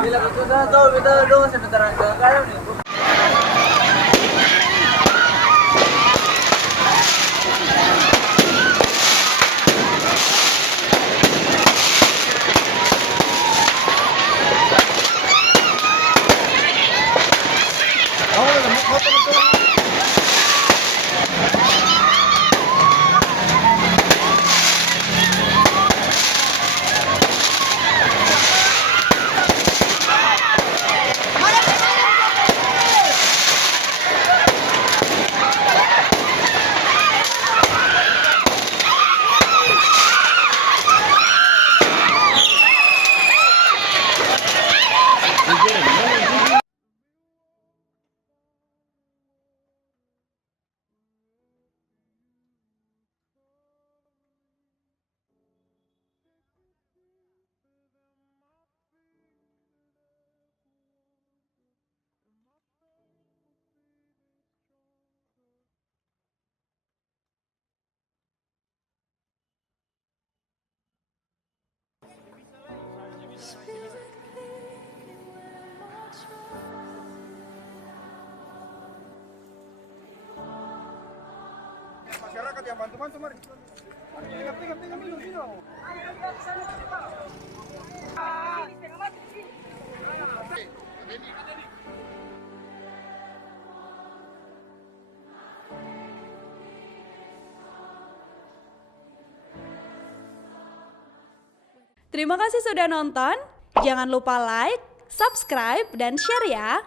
Bila betul dah tahu kita dong sebentar kayak ni. Masyarakat yang bantu-bantu mari. Pegang minum sini. Terima kasih sudah nonton. Jangan lupa like, subscribe, dan share ya.